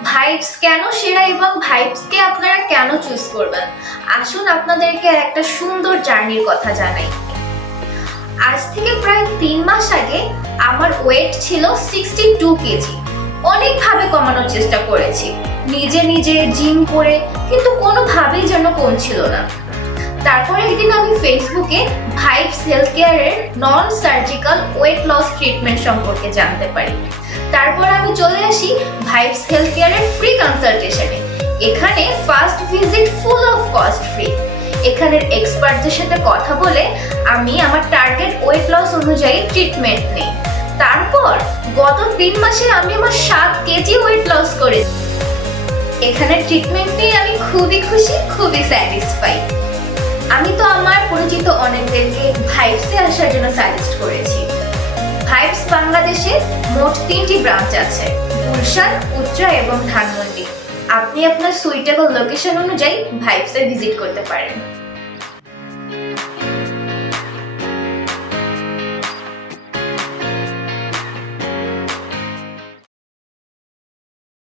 Vibes কেন সেরা এবং ভাইবসকে আপনারা কেন চুজ করবেন, আসুন আপনাদেরকে একটা সুন্দর জার্নির কথা জানাই। আজ থেকে প্রায় 3 মাস আগে আমার ওয়েট ছিল 62 কেজি। অনেকভাবে কমানোর চেষ্টা করেছি, নিজে নিজে জিম করে, কিন্তু কোনোভাবেই যেন কমছিল না। তারপর একদিন আমি ফেসবুকে ভাইবস হেলথ কেয়ারের non surgical weight loss treatment সম্পর্কে জানতে পারি। তারপর আমি চলে আসি ভাইবস হেলথ কেয়ারের ফ্রি কনসালটেশনে। এখানে first visit full of cost free. এখানের এক্সপার্টদের সাথে কথা বলে আমি আমার টার্গেট ওয়েট লস অনুযায়ী ট্রিটমেন্ট নিই। তারপর গত 3 মাসে আমি আমার 7 কেজি ওয়েট লস করেছি। এখানে ট্রিটমেন্ট নিয়ে আমি খুবই খুশি, খুবই স্যাটিসফাই। আমি তো আমার পরিচিত অনেকদেরকে ভাইবসে আসার জন্য সাজেস্ট করেছি। ভাইবস বাংলাদেশে মোট 3টি ব্রাঞ্চ আছে, গুলশান, উত্তরা এবং ধানমন্ডি। আপনি আপনার সুইটেবল লোকেশন অনুযায়ী ভাইবসে ভিজিট করতে পারেন।